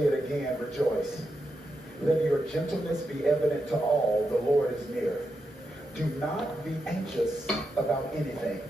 say it again, rejoice. Let your gentleness be evident to all. The Lord is near. Do not be anxious about anything,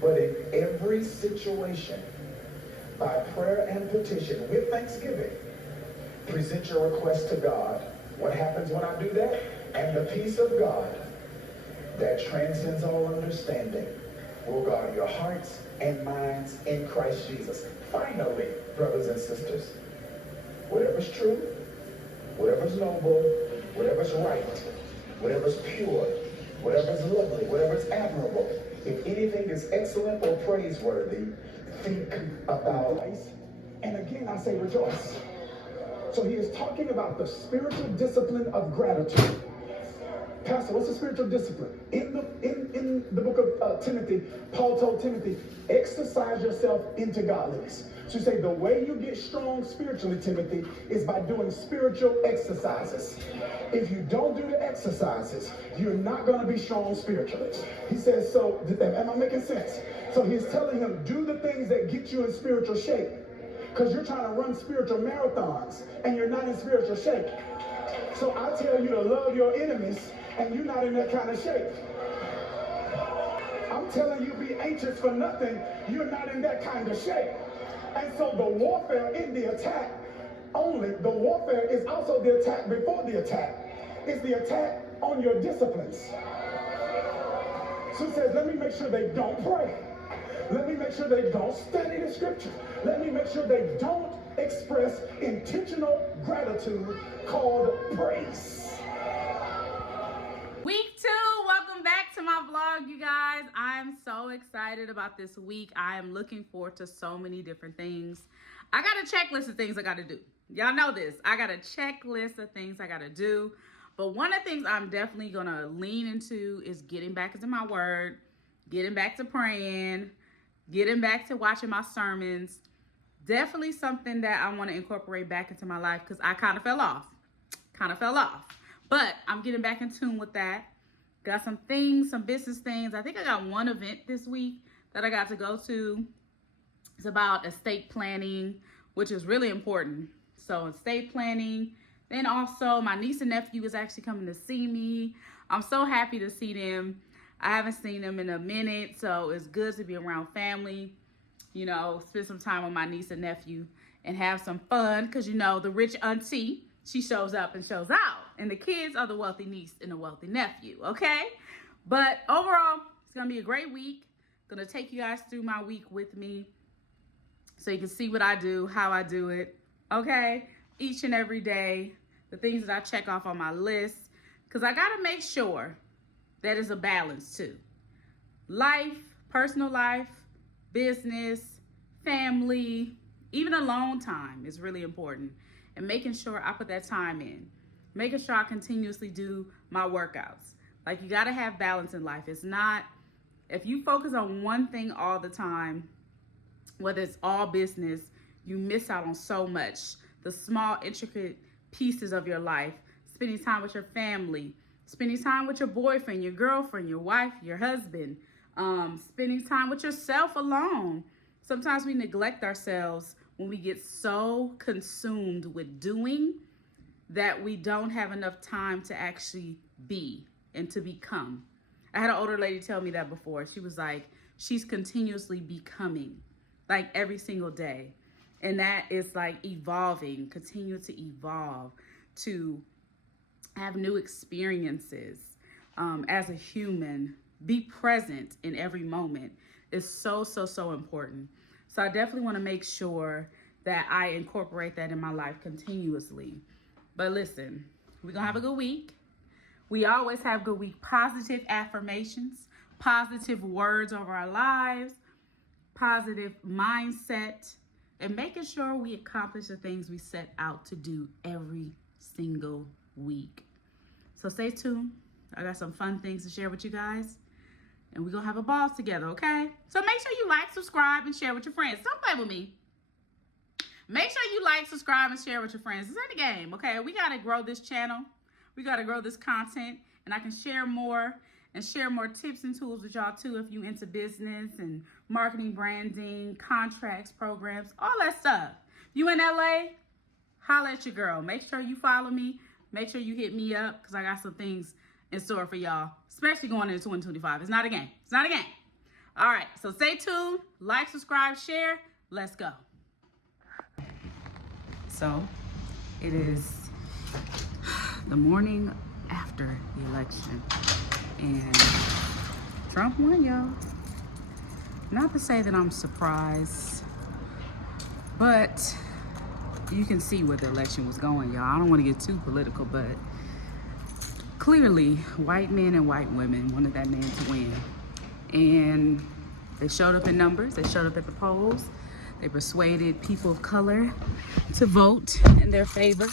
but in every situation, by prayer and petition, with thanksgiving, present your request to God. What happens when I do that? And the peace of God that transcends all understanding will guard your hearts and minds in Christ Jesus. Finally, brothers and sisters, whatever's true, whatever's noble, whatever's right, whatever's pure, whatever's lovely, whatever's admirable, if anything is excellent or praiseworthy, think about life. And again, I say rejoice. So he is talking about the spiritual discipline of gratitude. Pastor, what's the spiritual discipline? In the book of Timothy, Paul told Timothy, exercise yourself into godliness. So you say the way you get strong spiritually, Timothy, is by doing spiritual exercises. If you don't do the exercises, you're not going to be strong spiritually. He says, so, am I making sense? So he's telling him, do the things that get you in spiritual shape. Because you're trying to run spiritual marathons, and you're not in spiritual shape. So I tell you to love your enemies, and you're not in that kind of shape. I'm telling you, be anxious for nothing. You're not in that kind of shape. And so the warfare in the attack, the warfare is also the attack before the attack. It's the attack on your disciplines. So it says, let me make sure they don't pray. Let me make sure they don't study the scripture. Let me make sure they don't express intentional gratitude called praise. Week 2, welcome back to my vlog, you guys. I'm so excited about this week. I am looking forward to so many different things. I got a checklist of things I got to do. Y'all know this. I got a checklist of things I got to do. But one of the things I'm definitely going to lean into is getting back into my word, getting back to praying, getting back to watching my sermons. Definitely something that I want to incorporate back into my life because I kind of fell off. But I'm getting back in tune with that. Got some things, some business things. I think I got one event this week that I got to go to. It's about estate planning, which is really important. So estate planning. Then also my niece and nephew is actually coming to see me. I'm so happy to see them. I haven't seen them in a minute, so it's good to be around family. You know, spend some time with my niece and nephew and have some fun because, you know, the rich auntie, she shows up and shows out. And the kids are the wealthy niece and the wealthy nephew, okay? But overall, it's going to be a great week. Going to take you guys through my week with me so you can see what I do, how I do it, okay? Each and every day, the things that I check off on my list, because I got to make sure that is a balance too. Life, personal life, business, family, even alone time is really important. And making sure I put that time in. Making sure I continuously do my workouts. Like, you got to have balance in life. It's not, if you focus on one thing all the time, whether it's all business, you miss out on so much. The small, intricate pieces of your life, spending time with your family, spending time with your boyfriend, your girlfriend, your wife, your husband, spending time with yourself alone. Sometimes we neglect ourselves when we get so consumed with doing that we don't have enough time to actually be and to become. I had an older lady tell me that before. She was like, she's continuously becoming, like every single day. And that is like evolving, continue to evolve, to have new experiences as a human, be present in every moment is so, so, so important. So I definitely want to make sure that I incorporate that in my life continuously. But listen, we're going to have a good week. We always have good week. Positive affirmations, positive words over our lives, positive mindset, and making sure we accomplish the things we set out to do every single week. So stay tuned. I got some fun things to share with you guys. And we're going to have a ball together, okay? So make sure you like, subscribe, and share with your friends. Don't play with me. Make sure you like, subscribe, and share with your friends. It's in the game, okay? We got to grow this channel. We got to grow this content. And I can share more and share more tips and tools with y'all, too, if you into business and marketing, branding, contracts, programs, all that stuff. You in LA? holla at your girl. Make sure you follow me. Make sure you hit me up because I got some things in store for y'all, especially going into 2025. It's not a game. It's not a game. All right, so stay tuned. Like, subscribe, share. Let's go. So it is the morning after the election, and Trump won, y'all. Not to say that I'm surprised, but you can see where the election was going, y'all. I don't want to get too political, but clearly white men and white women wanted that man to win. And they showed up in numbers. They showed up at the polls. They persuaded people of color to vote in their favor.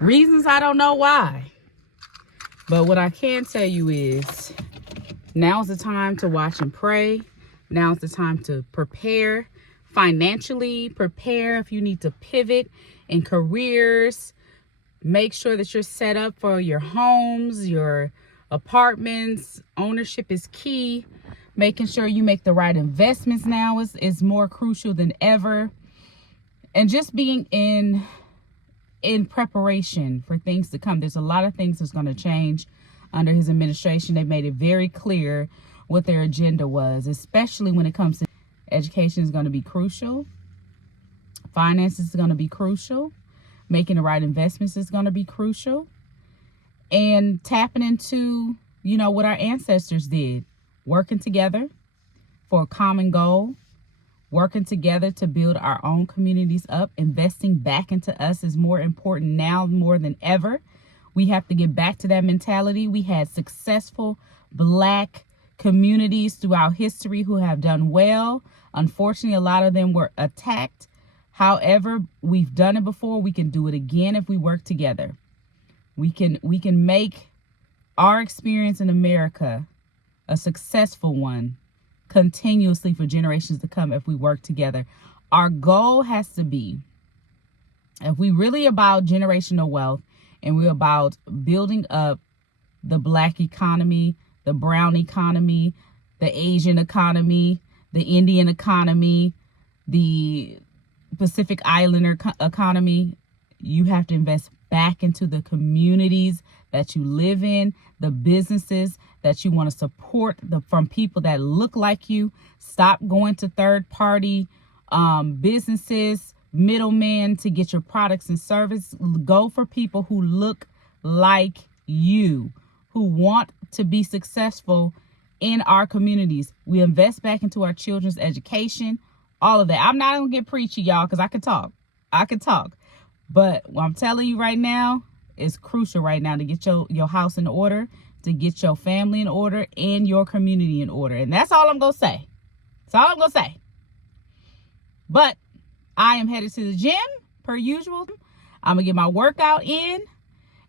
Reasons I don't know why. But what I can tell you is now's the time to watch and pray. Now's the time to prepare financially. Prepare if you need to pivot in careers. Make sure that you're set up for your homes, your apartments. Ownership is key. Making sure you make the right investments now is more crucial than ever. And just being in preparation for things to come. There's a lot of things that's going to change under his administration. They made it very clear what their agenda was, especially when it comes to education is going to be crucial. Finances is going to be crucial. Making the right investments is going to be crucial. And tapping into, what our ancestors did. Working together for a common goal. Working together to build our own communities up. Investing back into us is more important now more than ever. We have to get back to that mentality. We had successful Black communities throughout history who have done well. Unfortunately, a lot of them were attacked. However, we've done it before. We can do it again if we work together. We can make our experience in America a successful one continuously for generations to come if we work together. Our goal has to be, if we really about generational wealth and we're about building up the Black economy, the brown economy, the Asian economy, the Indian economy, the Pacific Islander economy, you have to invest back into the communities that you live in, the businesses that you want to support from people that look like you. Stop going to third party businesses, middlemen to get your products and service. Go for people who look like you, who want to be successful in our communities. We invest back into our children's education, all of that. I'm not going to get preachy, y'all, because I could talk. But what I'm telling you right now is crucial right now to get your house in order, to get your family in order and your community in order. And that's all I'm going to say. That's all I'm going to say. But I am headed to the gym per usual. I'm going to get my workout in,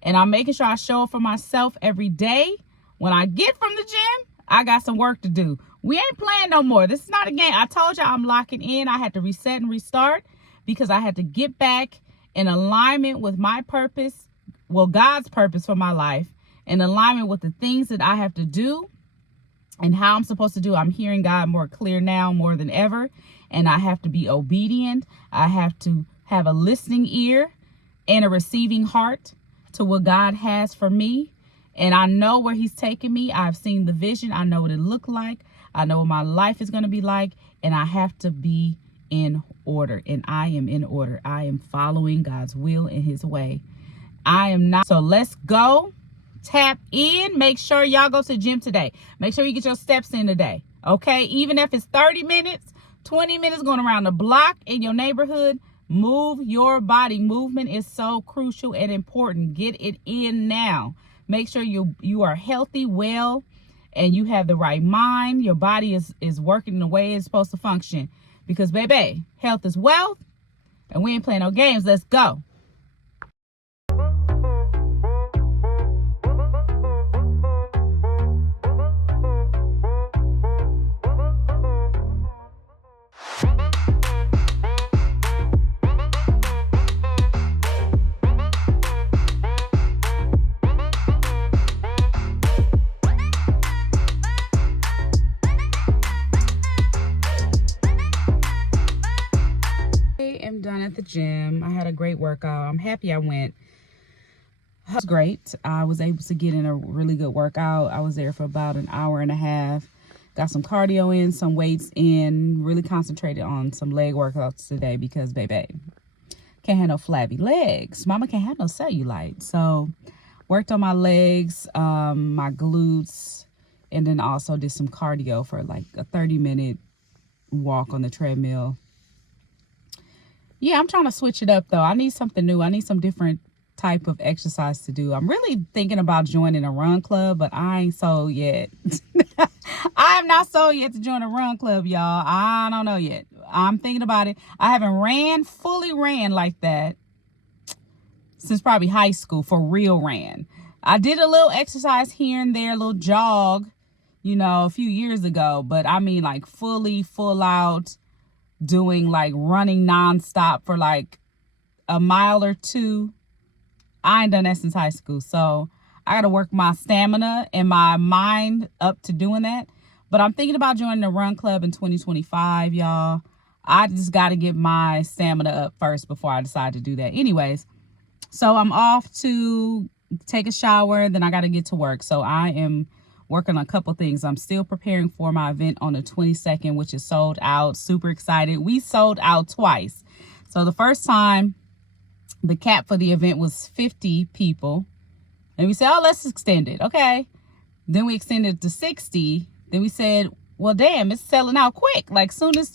and I'm making sure I show up for myself every day. When I get from the gym, I got some work to do. We ain't playing no more. This is not a game. I told y'all I'm locking in. I had to reset and restart because I had to get back in alignment with my purpose, God's purpose for my life, in alignment with the things that I have to do and how I'm supposed to do. I'm hearing God more clear now more than ever, and I have to be obedient. I have to have a listening ear and a receiving heart to what God has for me. And I know where he's taking me. I've seen the vision. I know what it looked like. I know what my life is going to be like, and I have to be in order, and I am in order. I am following God's will and his way. I am not. So let's go. Tap in. Make sure y'all go to the gym today. Make sure you get your steps in today. Okay. Even if it's 30 minutes, 20 minutes going around the block in your neighborhood, move your body. Movement is so crucial and important. Get it in now. Make sure you are healthy, well, and you have the right mind. Your body is working in the way it's supposed to function. Because, baby, health is wealth, and we ain't playing no games. Let's go. I'm done at the gym. I had a great workout. I'm happy I went. It was great. I was able to get in a really good workout. I was there for about an hour and a half. Got some cardio in, some weights in, really concentrated on some leg workouts today because, baby, can't have no flabby legs. Mama can't have no cellulite. So worked on my legs, my glutes, and then also did some cardio for like a 30-minute walk on the treadmill. Yeah, I'm trying to switch it up though. I need something new. I need some different type of exercise to do. I'm really thinking about joining a run club, but I ain't sold yet. I am not sold yet to join a run club, y'all. I don't know yet. I'm thinking about it. I haven't fully ran like that since probably high school, for real ran. I did a little exercise here and there, a little jog, you know, a few years ago, but I mean like fully, full out doing like running nonstop for like a mile or two. I ain't done that since high school. So I got to work my stamina and my mind up to doing that. But I'm thinking about joining a run club in 2025, y'all. I just got to get my stamina up first before I decide to do that. Anyways, so I'm off to take a shower. Then I got to get to work. So I am working on a couple things. I'm still preparing for my event on the 22nd, which is sold out. Super excited. We sold out twice. So the first time, the cap for the event was 50 people. And we said, oh, let's extend it. Okay. Then we extended it to 60. Then we said, well, damn, it's selling out quick. Like soon as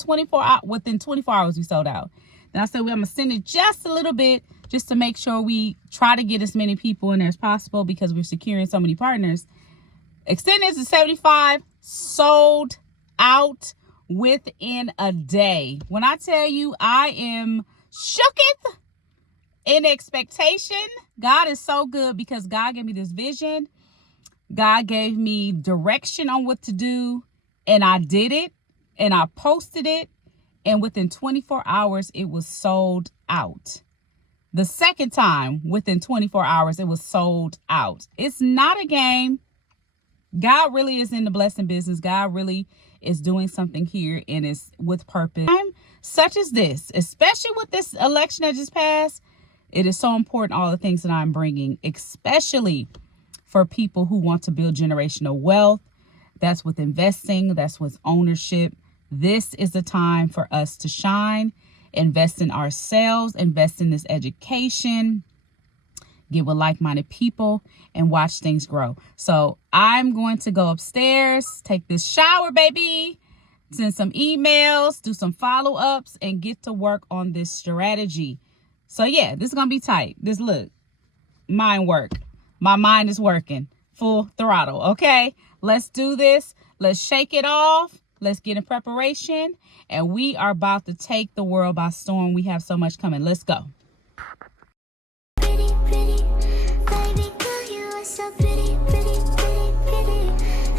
within 24 hours, we sold out. Then I said, well, I'm going to send it just a little bit just to make sure we try to get as many people in there as possible because we're securing so many partners. Extended to 75, sold out within a day. When I tell you I am shooketh in expectation, God is so good because God gave me this vision. God gave me direction on what to do, and I did it, and I posted it, and within 24 hours, it was sold out. The second time, within 24 hours, it was sold out. It's not a game. God really is in the blessing business. God really is doing something here, and it's with purpose. Time such as this, especially with this election that just passed, it is so important, all the things that I'm bringing, especially for people who want to build generational wealth. That's with investing. That's with ownership. This is the time for us to shine, invest in ourselves, invest in this education, get with like-minded people, and watch things grow. So I'm going to go upstairs, take this shower, baby, send some emails, do some follow-ups, and get to work on this strategy. So yeah, this is going to be tight. This look, mind work. My mind is working full throttle. Okay, let's do this. Let's shake it off. Let's get in preparation. And we are about to take the world by storm. We have so much coming. Let's go. Pretty, pretty, baby girl, you are so pretty, pretty, pretty, pretty.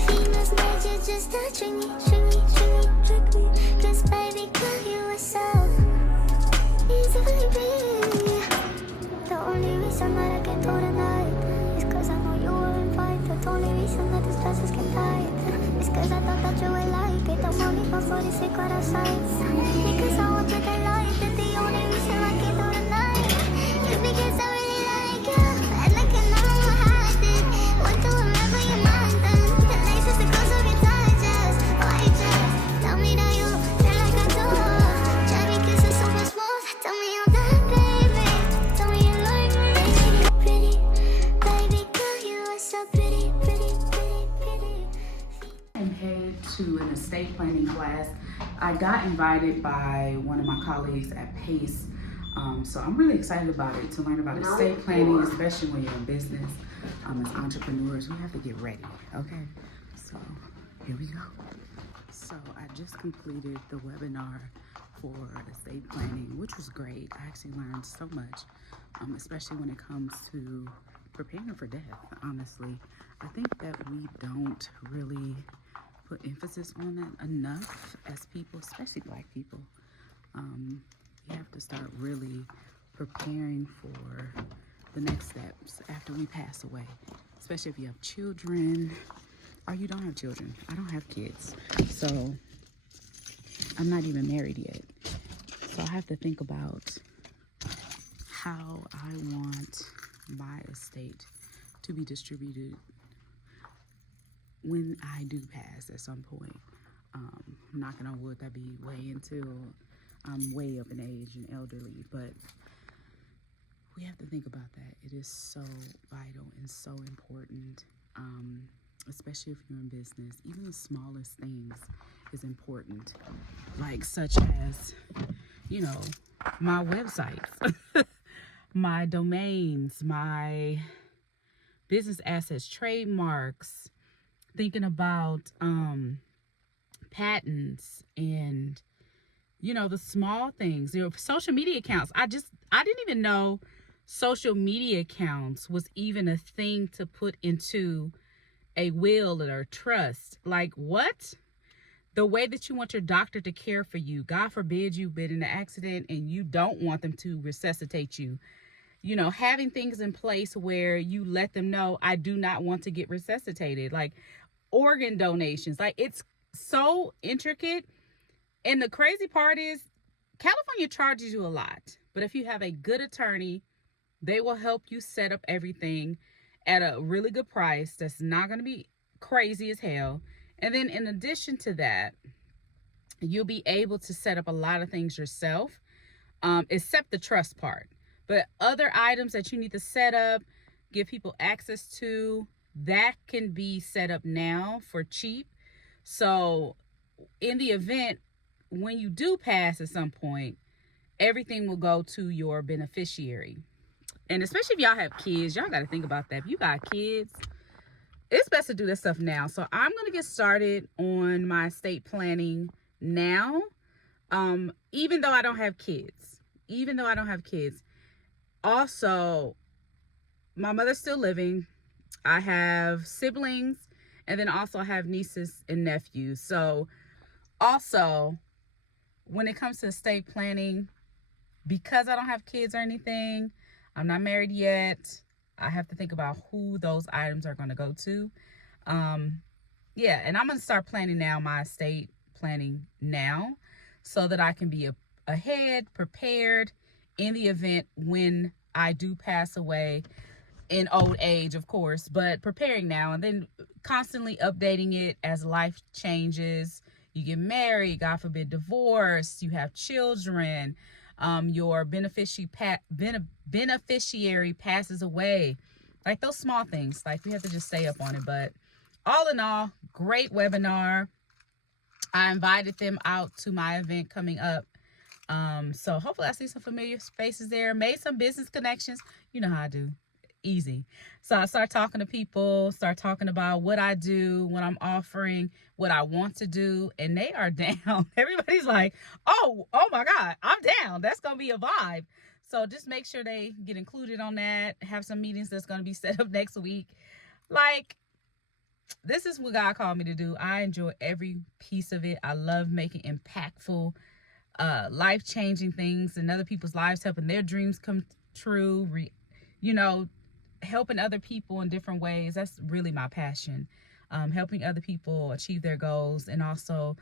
Females made you just to trick me, trick me, trick me, trick me. 'Cause baby girl, you are so easily pretty. The only reason that I can do tonight is 'cause I know you were invited. The only reason that this dress is getting tight is 'cause I thought that you would like it. The only before the secret outside. Because I want you to like it. The only reason I can do tonight is because I really like you. And I cannot hide it. Want to remember your mind then. The laces, the clothes of your digest. Why just tell me that you feel like I do. Cherry kisses super smooth. Tell me you're that baby. Tell me you like me. Pretty, baby girl, you are so pretty, pretty, pretty, pretty. I'm headed to an estate planning class. I got invited by one of my colleagues at PACE. So I'm really excited about it, to learn about estate planning, especially when you're in business. As entrepreneurs, we have to get ready, okay? So here we go. So I just completed the webinar for estate planning, which was great. I actually learned so much, especially when it comes to preparing for death, honestly. I think that we don't really put emphasis on that enough as people, especially Black people. You have to start really preparing for the next steps after we pass away, especially if you have children or you don't have children. I don't have kids, so I'm not even married yet. So I have to think about how I want my estate to be distributed when I do pass at some point. I'm knocking on wood, that'd be way until I'm way up in age and elderly, but we have to think about that. It is so vital and so important, especially if you're in business. Even the smallest things is important, like such as, you know, my websites, my domains, my business assets, trademarks, thinking about patents and, you know, the small things, you know, social media accounts. I didn't even know social media accounts was even a thing to put into a will or trust. Like, what? The way that you want your doctor to care for you. God forbid you've been in an accident and you don't want them to resuscitate you. You know, having things in place where you let them know, I do not want to get resuscitated. Like organ donations. Like, it's so intricate. And the crazy part is California charges you a lot. But if you have a good attorney, they will help you set up everything at a really good price that's not going to be crazy as hell. And then in addition to that, you'll be able to set up a lot of things yourself, except the trust part. But other items that you need to set up, give people access to, that can be set up now for cheap. So in the event, when you do pass at some point, everything will go to your beneficiary. And especially if y'all have kids, y'all got to think about that. If you got kids, it's best to do this stuff now. So I'm going to get started on my estate planning now. Even though I don't have kids. Also, my mother's still living. I have siblings, and then also I have nieces and nephews. So also, when it comes to estate planning, because I don't have kids or anything, I'm not married yet, I have to think about who those items are going to go to. Yeah, and I'm going to start planning now, my estate planning now, so that I can be ahead, prepared in the event when I do pass away in old age, of course, but preparing now and then constantly updating it as life changes. You get married, God forbid, divorce, you have children, your beneficiary passes away. Like those small things, like we have to just stay up on it. But all in all, great webinar. I invited them out to my event coming up. So hopefully I see some familiar faces there. Made some business connections. You know how I do. Easy. So I start talking to people, start talking about what I do, what I'm offering, what I want to do, and they are down. Everybody's like, oh my God, I'm down. That's going to be a vibe. So just make sure they get included on that. Have some meetings that's going to be set up next week. Like, this is what God called me to do. I enjoy every piece of it. I love making impactful, life-changing things in other people's lives, helping their dreams come true, helping other people in different ways. That's really my passion. Helping other people achieve their goals and also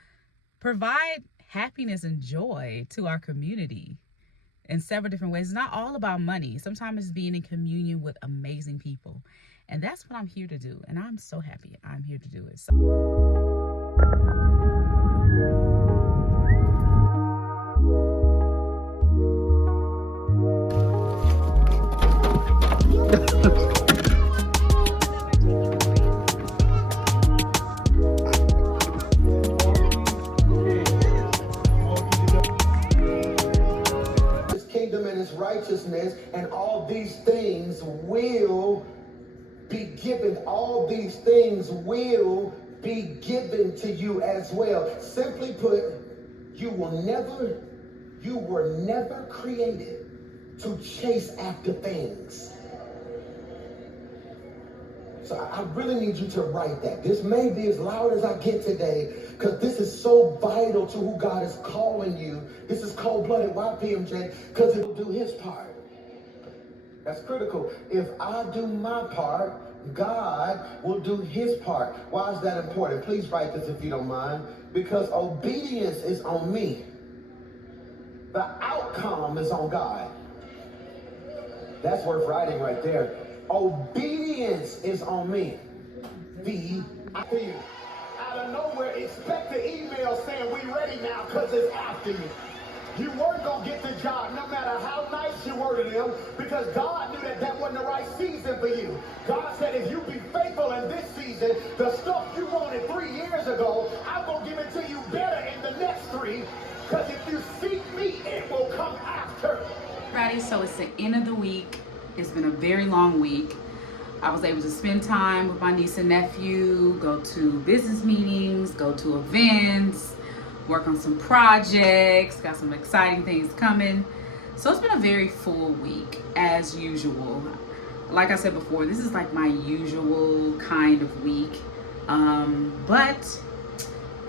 provide happiness and joy to our community in several different ways. It's not all about money. Sometimes it's being in communion with amazing people. And that's what I'm here to do. And I'm so happy I'm here to do it. His kingdom and his righteousness, and all these things will be given. All these things will be given to you as well. Simply put, you were never created to chase after things. So I really need you to write that. This may be as loud as I get today, because this is so vital to who God is calling you. This is cold-blooded. Why, PMJ? Because it will do his part. That's critical. If I do my part, God will do his part. Why is that important? Please write this if you don't mind. Because obedience is on me. The outcome is on God. That's worth writing right there. Obedience is on me. After you. Out of nowhere, expect the email saying we ready now because it's after you. You weren't going to get the job no matter how nice you were to them, because God knew that that wasn't the right season for you. God said, if you be faithful in this season, the stuff you wanted 3 years ago, I'm going to give it to you better in the next 3, because if you seek me, it will come after. Everybody, so it's the end of the week. It's been a very long week. I was able to spend time with my niece and nephew, go to business meetings, go to events, work on some projects, got some exciting things coming. So it's been a very full week as usual. Like I said before, this is like my usual kind of week. But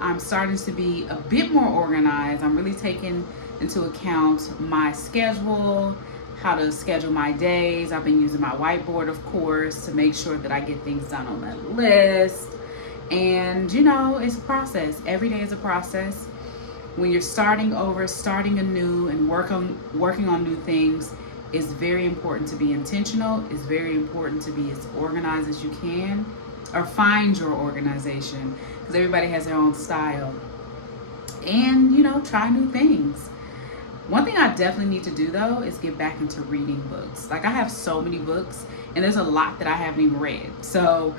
I'm starting to be a bit more organized. I'm really taking into account my schedule, how to schedule my days. I've been using my whiteboard, of course, to make sure that I get things done on that list. And you know, it's a process. Every day is a process. When you're starting over, starting anew, and working on new things, it's very important to be intentional. It's very important to be as organized as you can, or find your organization, because everybody has their own style. And you know, try new things. One thing I definitely need to do though is get back into reading books. Like, I have so many books and there's a lot that I haven't even read. So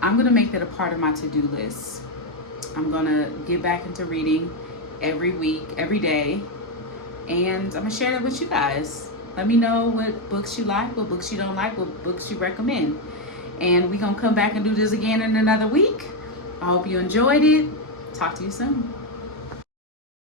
I'm gonna make that a part of my to-do list. I'm gonna get back into reading every week, every day, and I'm gonna share that with you guys. Let me know what books you like, what books you don't like, what books you recommend. And we're gonna come back and do this again in another week. I hope you enjoyed it. Talk to you soon.